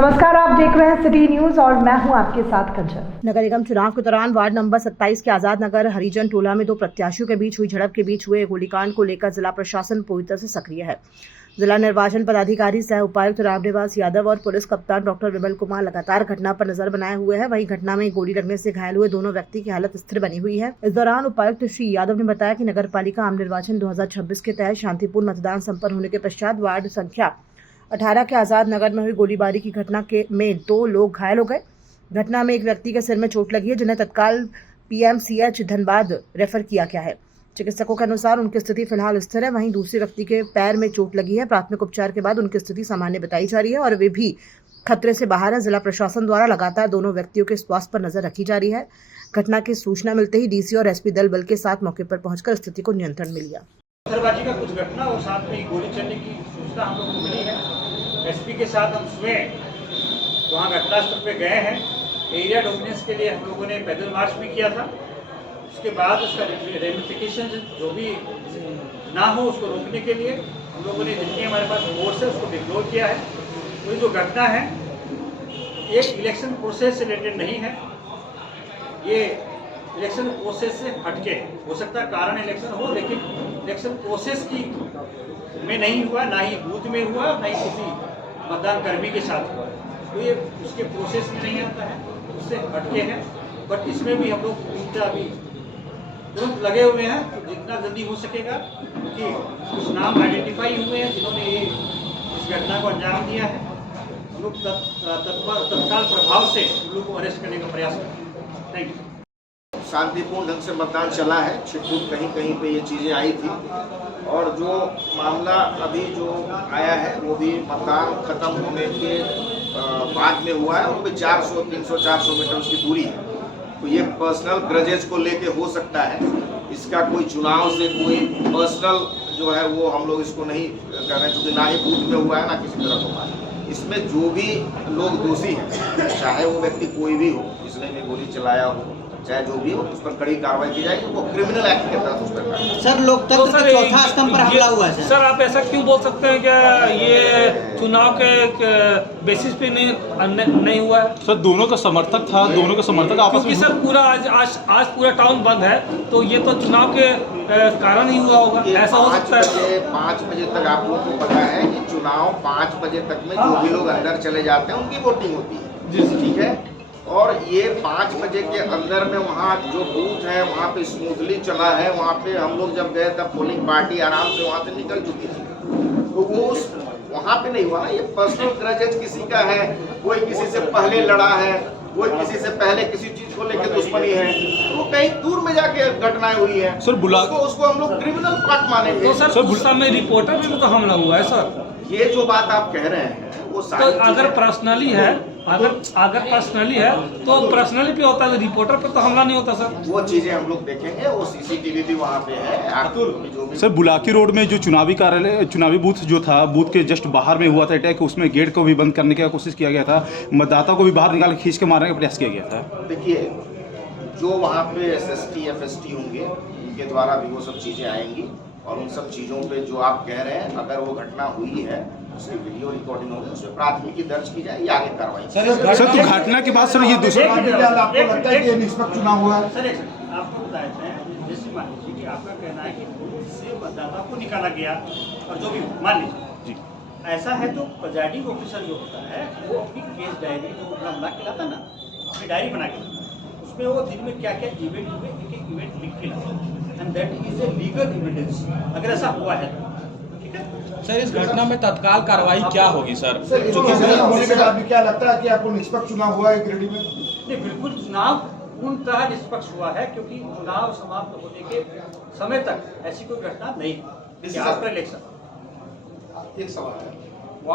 नमस्कार, आप देख रहे हैं सिटी न्यूज और मैं हूं आपके साथ कंचन। नगर निगम चुनाव के दौरान वार्ड नंबर 27 के आजाद नगर हरिजन टोला में दो प्रत्याशियों के बीच हुई झड़प के बीच हुए गोलीकांड को लेकर जिला प्रशासन पूरी तरह से सक्रिय है। जिला निर्वाचन पदाधिकारी सह उपायुक्त रामनिवास यादव और पुलिस कप्तान डॉक्टर विमल कुमार लगातार घटना पर नजर बनाए हुए हैं। वहीं घटना में गोली लगने से घायल हुए दोनों व्यक्ति की हालत स्थिर बनी हुई है। इस दौरान उपायुक्त श्री यादव ने बताया कि नगर पालिका आम निर्वाचन 2026 के तहत शांतिपूर्ण मतदान संपन्न होने के पश्चात वार्ड संख्या 18 के आजाद नगर में हुई गोलीबारी की घटना में 2 लोग घायल हो गए। घटना में एक व्यक्ति के सिर में चोट लगी है, जिन्हें तत्काल PMCH धनबाद रेफर किया गया है। चिकित्सकों के अनुसार उनकी स्थिति फिलहाल स्थिर है। वहीं दूसरे व्यक्ति के पैर में चोट लगी है। प्राथमिक उपचार के बाद उनकी स्थिति सामान्य बताई जा रही है और वे भी खतरे से बाहर है। जिला प्रशासन द्वारा लगातार दोनों व्यक्तियों के स्वास्थ्य पर नजर रखी जा रही है। घटना की सूचना मिलते ही DC और SP दल बल के साथ मौके पर पहुंचकर स्थिति को नियंत्रण में लिया। पत्थरबाजी का कुछ घटना और साथ में गोली चलने की सूचना हम लोग को मिली है। SP के साथ हम स्वयं वहाँ घटनास्थल पे गए हैं। एरिया डोमिनेंस के लिए हम लोगों ने पैदल मार्च भी किया था। उसके बाद उसका रेमिफिकेशन जो भी ना हो उसको रोकने के लिए हम लोगों ने जितनी हमारे पास फोर्स है उसको डिप्लॉय किया है। वही जो घटना है एक इलेक्शन प्रोसेस से रिलेटेड नहीं है, ये इलेक्शन प्रोसेस से हटके हो सकता है। कारण इलेक्शन हो लेकिन इलेक्शन प्रोसेस की में नहीं हुआ, ना ही बूथ में हुआ, ना ही किसी मतदान कर्मी के साथ हुआ। तो ये उसके प्रोसेस में नहीं आता है, उससे हटके हैं। बट इसमें भी हम लोग अभी तुरंत लगे हुए हैं, तो जितना जल्दी हो सकेगा कि कुछ नाम आइडेंटिफाई हुए हैं जिन्होंने ये इस घटना को अंजाम दिया है। हम लोग तत्काल प्रभाव से उन लोगों को अरेस्ट करने का प्रयास करेंगे। Thank you. शांतिपूर्ण ढंग से मतदान चला है। छिटपुट कहीं कहीं पे ये चीज़ें आई थी और जो मामला अभी जो आया है वो भी मतदान खत्म होने के बाद में हुआ है और वो भी 400, 300, 400 मीटर उसकी दूरी है। तो ये पर्सनल ग्रजेस को लेके हो सकता है। इसका कोई चुनाव से कोई पर्सनल जो है वो हम लोग इसको नहीं कर रहे हैं, क्योंकि ना ही बूथ में हुआ है ना किसी तरह हुआ है। इसमें जो भी लोग दोषी हैं, चाहे वो व्यक्ति कोई भी हो, जिसने भी गोली चलाया हो, चाहे जो भी हो, उस पर कड़ी कार्रवाई की जाएगी। वो क्रिमिनल एक्ट के तहत उस पर सर लोकतंत्र के चौथा स्तंभ पर हमला हुआ है। सर आप ऐसा क्यों बोल सकते हैं कि ये चुनाव के बेसिस पे नहीं हुआ है? सर दोनों का समर्थक था, दोनों का समर्थक आपस में। सर पूरा आज पूरा टाउन बंद है, तो ये तो चुनाव के कारण ही हुआ होगा, ऐसा हो सकता है। 5 बजे तक आप लोगों को पता है कि चुनाव 5 बजे तक में जो भी लोग अंदर चले जाते हैं उनकी वोटिंग होती है जी, ठीक है। और ये 5 बजे के अंदर में वहाँ जो बूथ है वहाँ पे स्मूथली चला है। वहाँ पे हम लोग जब गए तब पोलिंग पार्टी आराम से वहाँ से निकल चुकी थी। तो वो वहाँ पे नहीं हुआ ना। ये पर्सनल ग्रजेज किसी का है, कोई किसी से पहले लड़ा है, कोई किसी से पहले किसी चीज को लेकर दुश्मनी है, तो वो कहीं दूर में जाके घटनाएं हुई है। सर उसको हम लोग क्रिमिनल पार्ट मानेंगे। तो सर उस समय रिपोर्टर पे भी तो हमला हुआ है सर। ये जो बात आप कह रहे हैं वो तो अगर पर्सनली है, अगर पर्सनली है तो पर्सनली पे होता है, रिपोर्टर पे तो हमला नहीं होता सर। वो चीजें हम लोग देखेंगे। वो CCTV भी वहाँ पे है। सर बुलाकी रोड में जो चुनावी कार्यालय, चुनावी बूथ जो था, बूथ के जस्ट बाहर में हुआ था अटैक। उसमें गेट को भी बंद करने की कोशिश किया गया था, मतदाता को भी बाहर निकाल खींच के मारने का प्रयास किया गया था। देखिए, जो वहाँ पे SST FST होंगे उनके द्वारा भी वो सब चीजें आएंगी और उन सब चीजों पे जो आप कह रहे हैं, अगर वो घटना हुई है उसकी वीडियो रिकॉर्डिंग होगी, उसमें प्राथमिकी दर्ज की जाए, आगे कार्रवाई। सर तो घटना के बाद सर ये दूसरा आपको लगता है कि निष्पक्ष चुनाव हुआ है? सर आपको बताया है, जैसे मान लीजिए कि आपका कहना है कि बूथ से मतदाता को निकाला गया और जो भी मान लीजिए ऐसा है, तो प्रिजाइडिंग ऑफिसर जो होता है वो अपनी केस डायरी जो अपना बना के लाता ना, अपनी डायरी बना के लाता, उसमें वो दिन में क्या क्या इवेंट हुए एक इवेंट लिख के लाता, and that is a legal evidence. अगर ऐसा हुआ है ठीक है। सर इस घटना में तत्काल कार्रवाई क्या होगी सर? होने के बाद भी क्या लगता है कि आपको निष्पक्ष चुनाव हुआ है गिरिडीह में? नहीं, बिल्कुल चुनाव पूर्णतः निष्पक्ष हुआ है, क्योंकि चुनाव समाप्त होने के समय तक ऐसी कोई घटना नहीं हुई। आफ्टर इलेक्शन एक सवाल है,